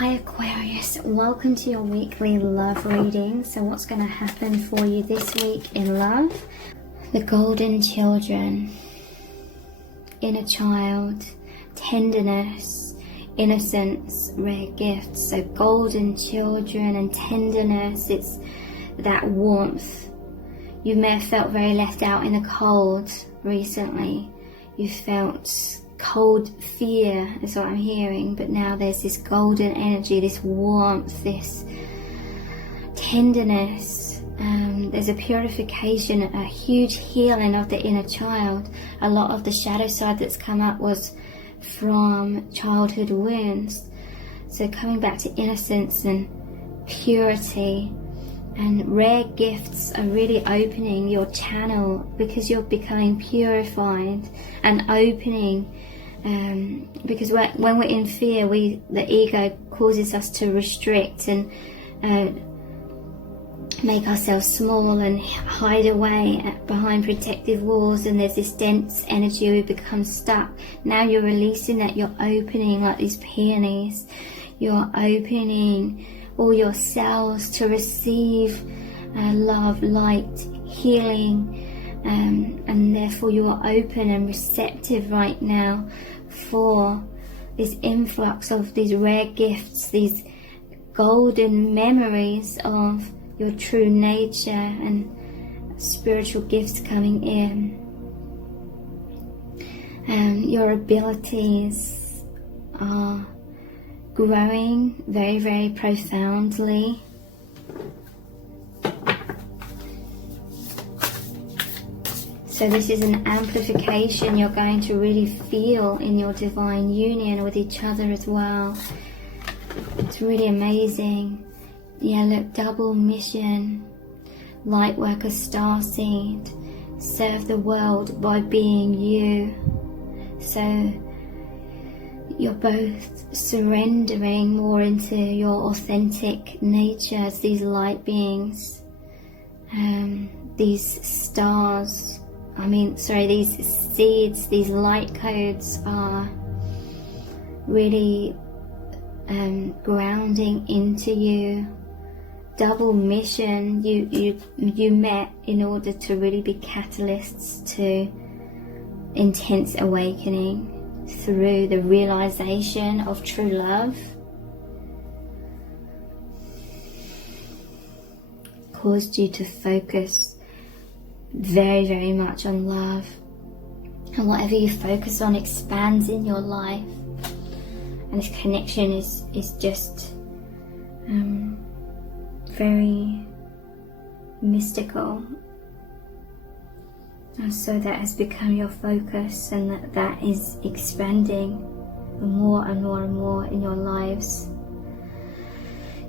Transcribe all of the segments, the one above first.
Hi Aquarius, welcome to your weekly love reading. So what's going to happen for you this week in love? The golden children, inner child, tenderness, innocence, rare gifts. So golden children and tenderness, it's that warmth. You may have felt very left out in the cold recently. You felt cold fear is what I'm hearing, but now there's this golden energy, this warmth, this tenderness. There's a purification, a huge healing of the inner child. A lot of the shadow side that's come up was from childhood wounds. So coming back to innocence and purity, and rare gifts are really opening your channel because you're becoming purified and opening. Because when we're in fear, the ego causes us to restrict and make ourselves small and hide away behind protective walls, and there's this dense energy. We become stuck. Now you're releasing that. You're opening like these peonies. You're opening all your cells to receive love, light, healing. And therefore you are open and receptive right now for this influx of these rare gifts, these golden memories of your true nature and spiritual gifts coming in. Your abilities are growing very, very profoundly. So this is an amplification you're going to really feel in your divine union with each other as well. It's really amazing. Yeah, look, double mission. Light worker starseed. Serve the world by being you. So you're both surrendering more into your authentic nature as these light beings. These stars, these seeds, these light codes are really grounding into you. Double mission. You met in order to really be catalysts to intense awakening through the realization of true love. Caused you to focus very, very much on love, and whatever you focus on expands in your life, and this connection is just very mystical, and so that has become your focus, and that is expanding more and more and more in your lives.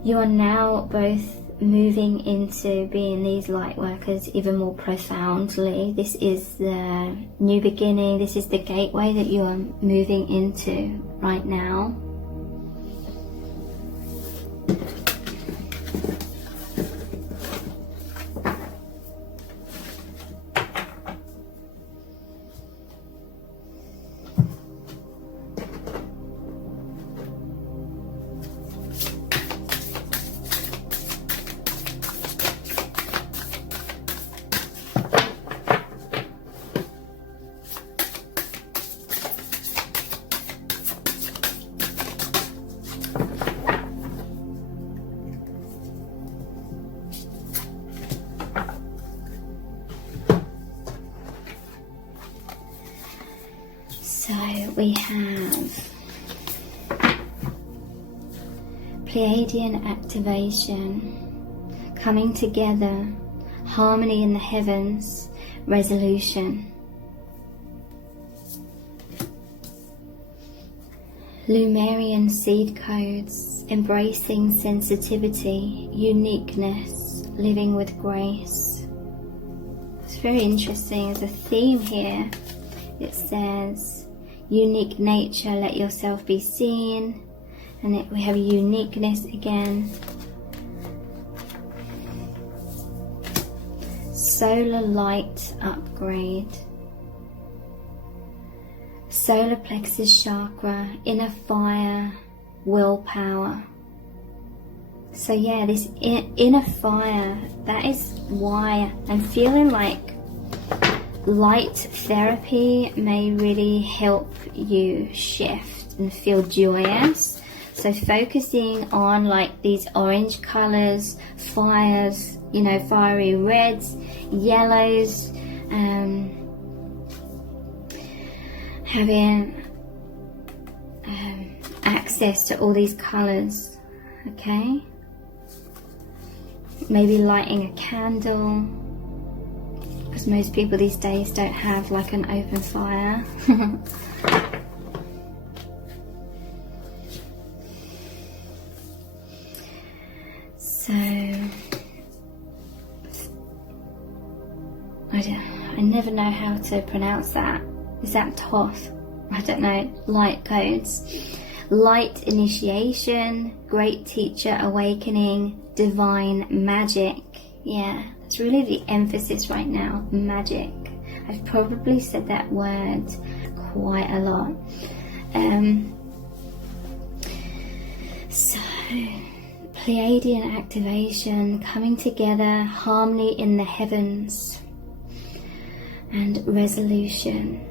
You are now both moving into being these light workers even more profoundly. This is the new beginning. This is the gateway that you are moving into right now. So we have Pleiadian activation, coming together, harmony in the heavens, resolution. Lemurian seed codes, embracing sensitivity, uniqueness, living with grace. It's very interesting. There's a theme here. It says, unique nature, let yourself be seen. And we have uniqueness again. Solar light upgrade. Solar plexus chakra, inner fire, willpower, So yeah, this inner fire, that is why I'm feeling like light therapy may really help you shift and feel joyous. So focusing on like these orange colors, fires, you know, fiery reds, yellows, having access to all these colors, okay? Maybe lighting a candle, because most people these days don't have like an open fire. So I never know how to pronounce that. Is that Toth? I don't know. Light codes. Light initiation, great teacher awakening, divine magic. Yeah, that's really the emphasis right now. Magic. I've probably said that word quite a lot. So Pleiadian activation, coming together, harmony in the heavens, and resolution.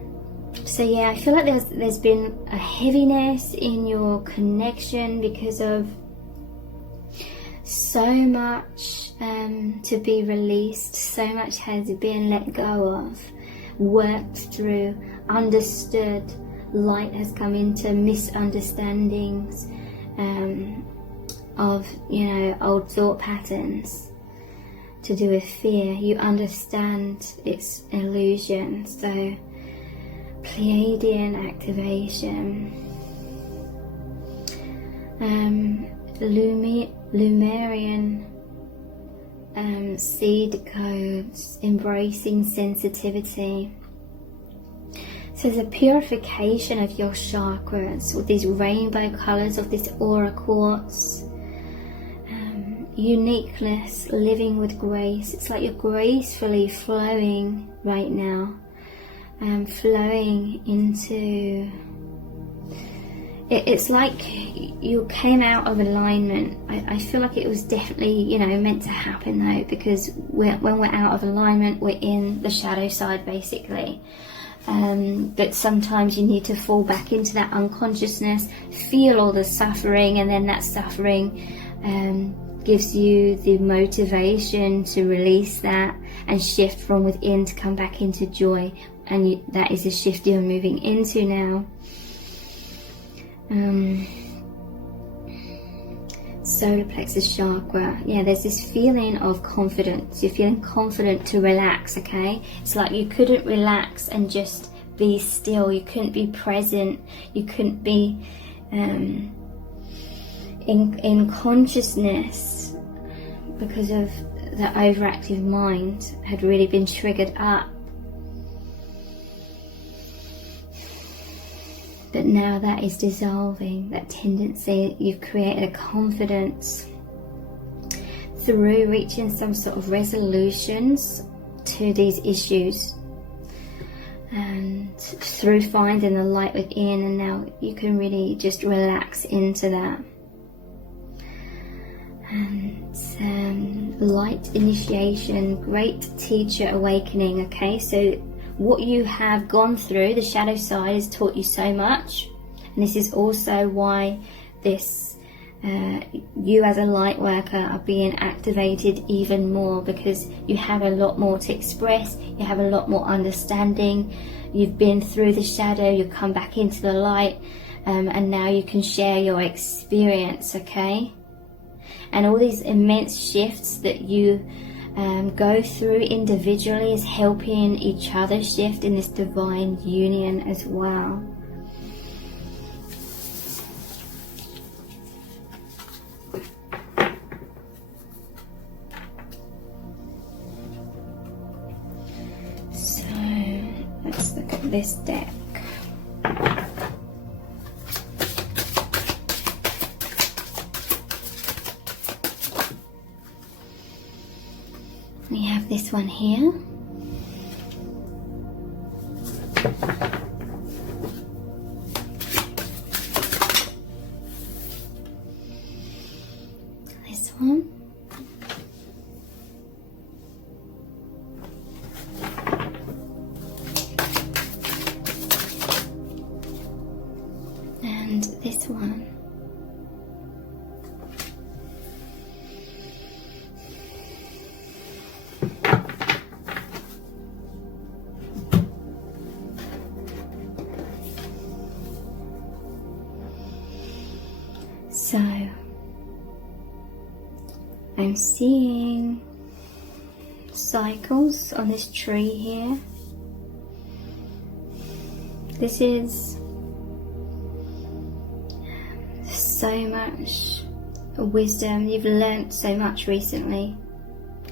So yeah, I feel like there's been a heaviness in your connection because of so much to be released, so much has been let go of, worked through, understood. Light has come into misunderstandings of, you know, old thought patterns to do with fear. You understand its illusion. So Pleiadian activation, Lumerian seed codes, embracing sensitivity. So the purification of your chakras with these rainbow colors of this aura quartz. Uniqueness, living with grace. It's like you're gracefully flowing right now. Flowing into... It's like you came out of alignment. I feel like it was definitely, you know, meant to happen though, because when we're out of alignment, we're in the shadow side basically. But sometimes you need to fall back into that unconsciousness, feel all the suffering, and then that suffering gives you the motivation to release that and shift from within to come back into joy. And that is the shift you're moving into now. Solar plexus chakra. Yeah, there's this feeling of confidence. You're feeling confident to relax, okay? It's like you couldn't relax and just be still. You couldn't be present. You couldn't be in consciousness because of the overactive mind had really been triggered up. But now that is dissolving, that tendency. You've created a confidence through reaching some sort of resolutions to these issues, and through finding the light within, and now you can really just relax into that. And light initiation, great teacher awakening. Okay, so what you have gone through, the shadow side, has taught you so much, and this is also why this you as a light worker are being activated even more, because you have a lot more to express, you have a lot more understanding, you've been through the shadow, you come back into the light, and now you can share your experience, okay? And all these immense shifts that you go through individually is helping each other shift in this divine union as well. So let's look at this deck. We have this one here. This one. And this one. So, I'm seeing cycles on this tree here. This is so much wisdom. You've learnt so much recently.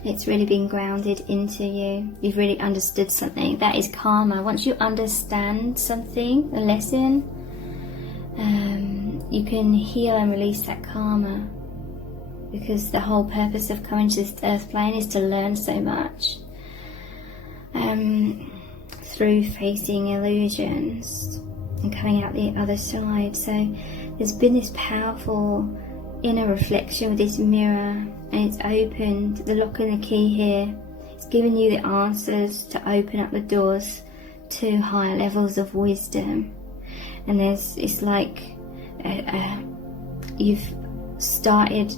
It's really been grounded into you. You've really understood something. That is karma. Once you understand something, a lesson, you can heal and release that karma, because the whole purpose of coming to this earth plane is to learn so much through facing illusions and coming out the other side. So there's been this powerful inner reflection with this mirror, and it's opened the lock and the key here. It's given you the answers to open up the doors to higher levels of wisdom. And it's like you've started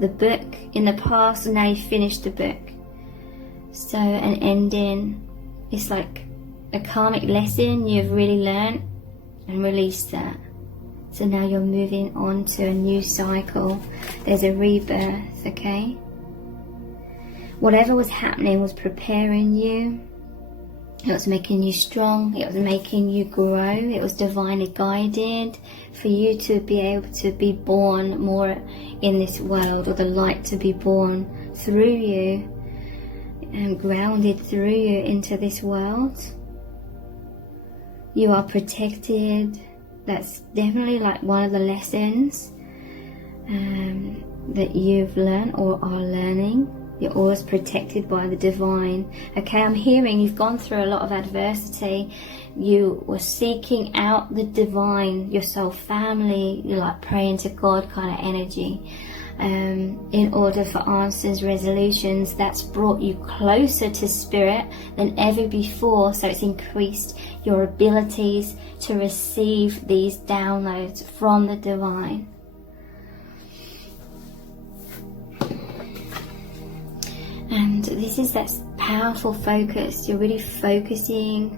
the book in the past, and now you've finished the book. So an ending, it's like a karmic lesson you've really learnt and released that. So now you're moving on to a new cycle. There's a rebirth, okay? Whatever was happening was preparing you. It was making you strong. It was making you grow. It was divinely guided for you to be able to be born more in this world, or the light to be born through you and grounded through you into this world. You are protected. That's definitely like one of the lessons that you've learned or are learning. You're always protected by the divine. Okay, I'm hearing you've gone through a lot of adversity. You were seeking out the divine, your soul family. You're like praying to God kind of energy. In order for answers, resolutions. That's brought you closer to spirit than ever before. So it's increased your abilities to receive these downloads from the divine. And this is that powerful focus. You're really focusing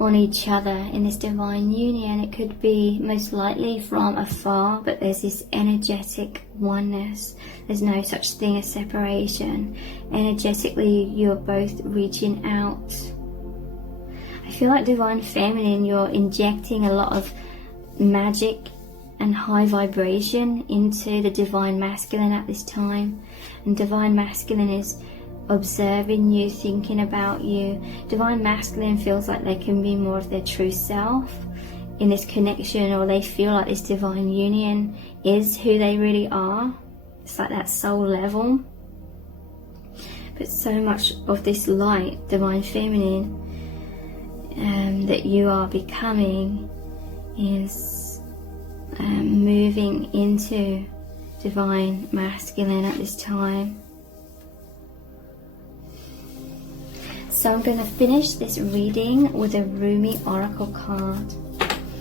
on each other in this divine union. It could be most likely from afar, but there's this energetic oneness. There's no such thing as separation. Energetically, you're both reaching out. I feel like divine feminine, you're injecting a lot of magic and high vibration into the divine masculine at this time. And divine masculine is observing you, thinking about you. Divine masculine feels like they can be more of their true self in this connection, or they feel like this divine union is who they really are. It's like that soul level. But so much of this light, divine feminine, that you are becoming is moving into divine masculine at this time. So I'm going to finish this reading with a Rumi Oracle card.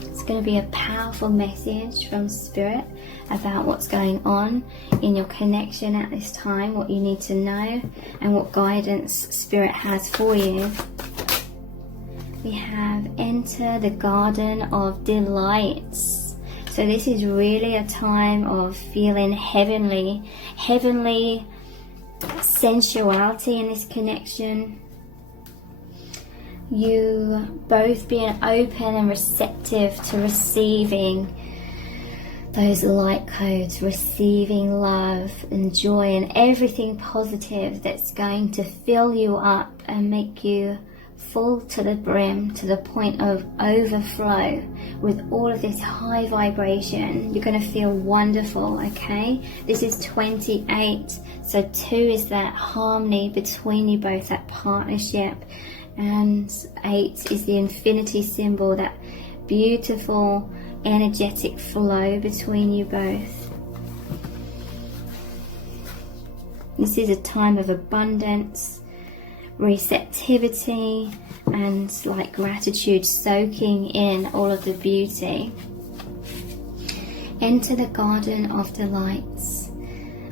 It's going to be a powerful message from Spirit about what's going on in your connection at this time, what you need to know, and what guidance Spirit has for you. We have Enter the Garden of Delights. So this is really a time of feeling heavenly sensuality in this connection. You both being open and receptive to receiving those light codes, receiving love and joy and everything positive that's going to fill you up and make you full to the brim, to the point of overflow with all of this high vibration. You're going to feel wonderful, okay? This is 28, so 2 is that harmony between you both, that partnership. And 8 is the infinity symbol, that beautiful energetic flow between you both. This is a time of abundance, receptivity, and like gratitude, soaking in all of the beauty. Enter the garden of delights.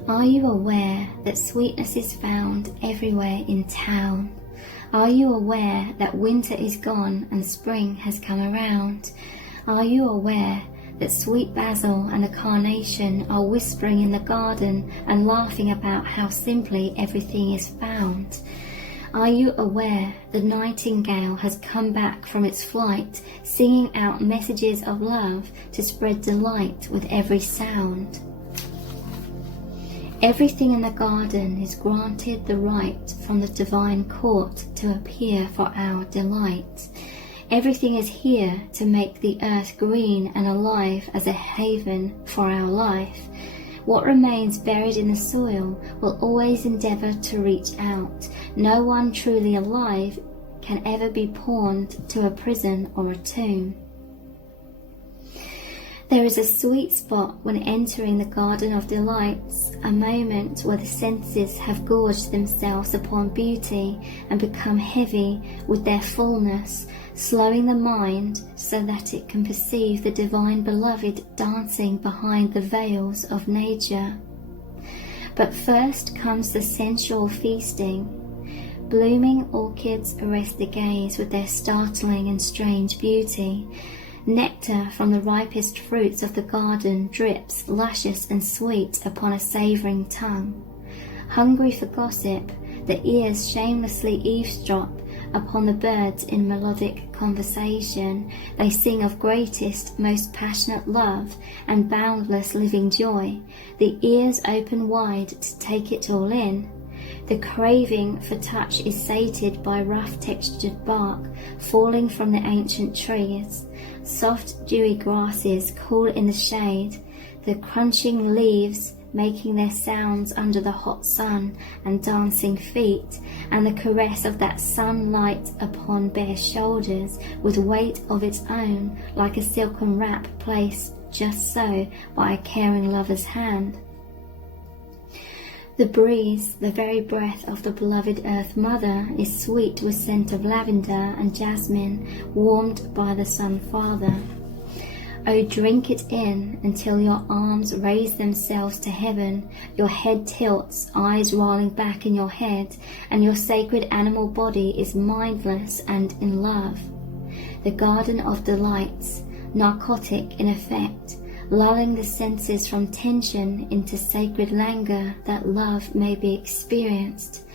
Are you aware that sweetness is found everywhere in town? Are you aware that winter is gone and spring has come around? Are you aware that sweet basil and the carnation are whispering in the garden and laughing about how simply everything is found? Are you aware the nightingale has come back from its flight, singing out messages of love to spread delight with every sound? Everything in the garden is granted the right from the divine court to appear for our delight. Everything is here to make the earth green and alive as a haven for our life. What remains buried in the soil will always endeavour to reach out. No one truly alive can ever be pawned to a prison or a tomb. There is a sweet spot when entering the Garden of Delights, a moment where the senses have gorged themselves upon beauty and become heavy with their fullness, slowing the mind so that it can perceive the divine beloved dancing behind the veils of nature. But first comes the sensual feasting. Blooming orchids arrest the gaze with their startling and strange beauty. Nectar from the ripest fruits of the garden drips, luscious and sweet, upon a savouring tongue. Hungry for gossip, the ears shamelessly eavesdrop upon the birds in melodic conversation. They sing of greatest, most passionate love and boundless living joy. The ears open wide to take it all in. The craving for touch is sated by rough textured bark falling from the ancient trees. Soft dewy grasses cool in the shade, the crunching leaves making their sounds under the hot sun and dancing feet, and the caress of that sunlight upon bare shoulders with weight of its own, like a silken wrap placed just so by a caring lover's hand. The breeze, the very breath of the beloved Earth Mother, is sweet with scent of lavender and jasmine, warmed by the Sun Father. Oh, drink it in until your arms raise themselves to heaven, your head tilts, eyes rolling back in your head, and your sacred animal body is mindless and in love. The Garden of Delights, narcotic in effect, lulling the senses from tension into sacred languor that love may be experienced.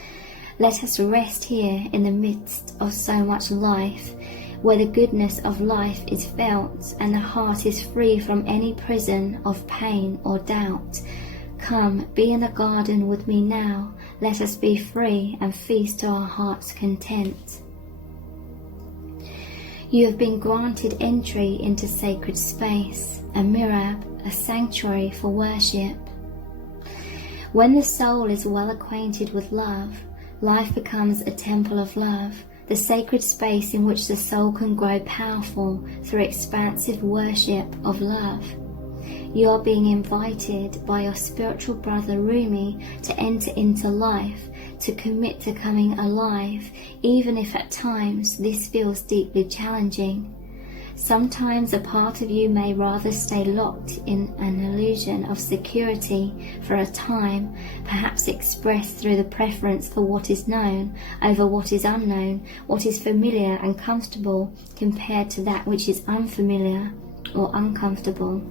Let us rest here in the midst of so much life, where the goodness of life is felt and the heart is free from any prison of pain or doubt. Come, be in the garden with me now. Let us be free and feast to our heart's content. You have been granted entry into sacred space, a mirab, a sanctuary for worship. When the soul is well acquainted with love, life becomes a temple of love, the sacred space in which the soul can grow powerful through expansive worship of love. You are being invited by your spiritual brother Rumi to enter into life, to commit to coming alive, even if at times this feels deeply challenging. Sometimes a part of you may rather stay locked in an illusion of security for a time, perhaps expressed through the preference for what is known over what is unknown, what is familiar and comfortable compared to that which is unfamiliar or uncomfortable.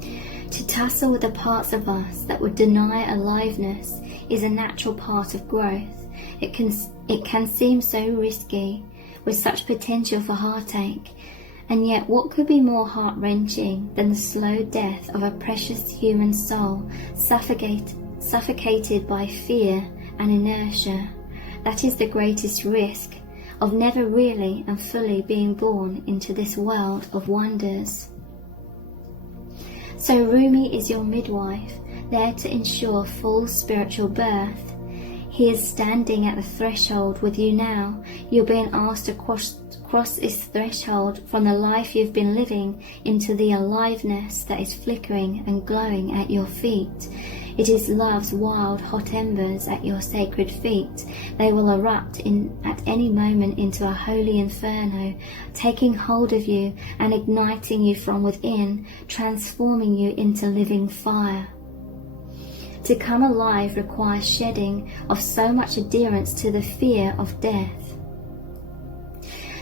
To tussle with the parts of us that would deny aliveness is a natural part of growth. It can seem so risky, with such potential for heartache, and yet what could be more heart-wrenching than the slow death of a precious human soul suffocated by fear and inertia? That is the greatest risk of never really and fully being born into this world of wonders. So Rumi is your midwife, there to ensure full spiritual birth. He is standing at the threshold with you now. You're being asked to cross this threshold from the life you've been living into the aliveness that is flickering and glowing at your feet. It is love's wild, hot embers at your sacred feet. They will erupt at any moment into a holy inferno, taking hold of you and igniting you from within, transforming you into living fire. To come alive requires shedding of so much adherence to the fear of death.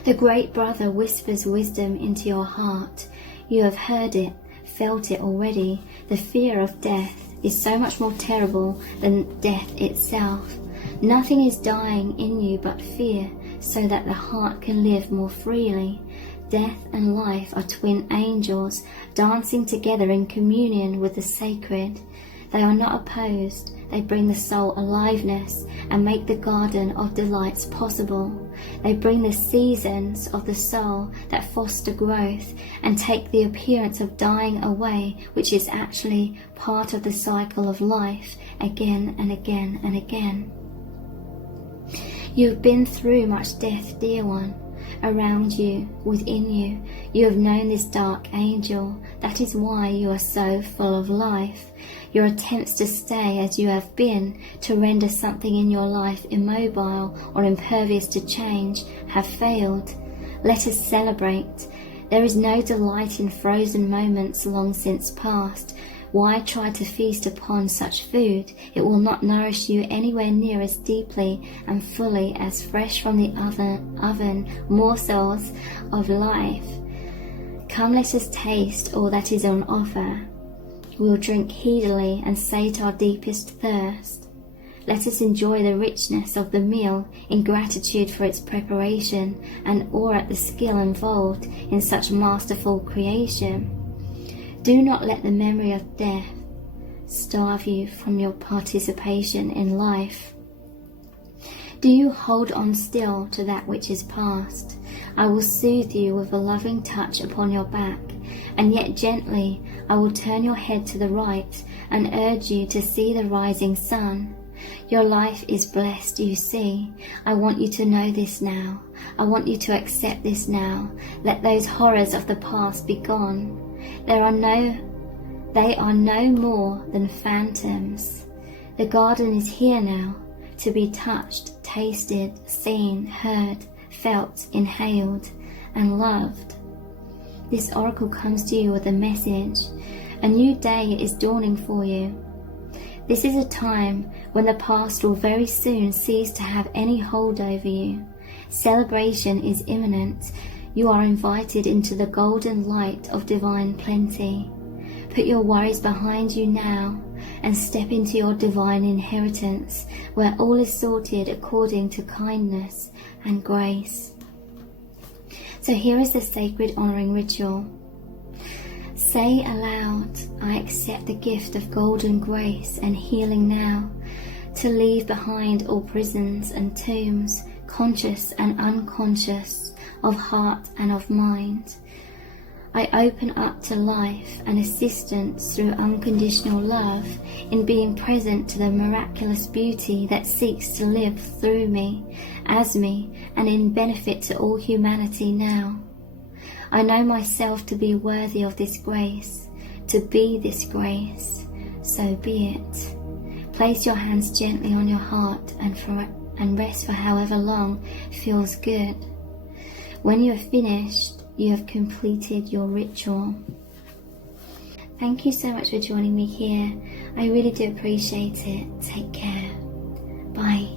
The Great Brother whispers wisdom into your heart. You have heard it, felt it already. The fear of death is so much more terrible than death itself. Nothing is dying in you but fear, so that the heart can live more freely. Death and life are twin angels, dancing together in communion with the sacred. They are not opposed. They bring the soul aliveness and make the garden of delights possible. They bring the seasons of the soul that foster growth and take the appearance of dying away, which is actually part of the cycle of life, again and again and again. You have been through much death, dear one. Around you, within you, you have known this dark angel. That is why you are so full of life. Your attempts to stay as you have been, to render something in your life immobile or impervious to change, have failed. Let us celebrate. There is no delight in frozen moments long since past. Why try to feast upon such food? It will not nourish you anywhere near as deeply and fully as fresh from the oven morsels of life. Come, let us taste all that is on offer. We'll drink heedily and sate our deepest thirst. Let us enjoy the richness of the meal in gratitude for its preparation and awe at the skill involved in such masterful creation. Do not let the memory of death starve you from your participation in life. Do you hold on still to that which is past? I will soothe you with a loving touch upon your back, and yet gently I will turn your head to the right and urge you to see the rising sun. Your life is blessed, you see. I want you to know this now. I want you to accept this now. Let those horrors of the past be gone. They are no more than phantoms. The garden is here now, to be touched, tasted, seen, heard, felt, inhaled, and loved. This oracle comes to you with a message. A new day is dawning for you. This is a time when the past will very soon cease to have any hold over you. Celebration is imminent. You are invited into the golden light of divine plenty. Put your worries behind you now and step into your divine inheritance, where all is sorted according to kindness and grace. So here is the sacred honoring ritual. Say aloud, I accept the gift of golden grace and healing now, to leave behind all prisons and tombs, conscious and unconscious, of heart and of mind. I open up to life and assistance through unconditional love, in being present to the miraculous beauty that seeks to live through me, as me, and in benefit to all humanity now. I know myself to be worthy of this grace, to be this grace, so be it. Place your hands gently on your heart and rest for however long feels good. When you have finished, you have completed your ritual. Thank you so much for joining me here. I really do appreciate it. Take care. Bye.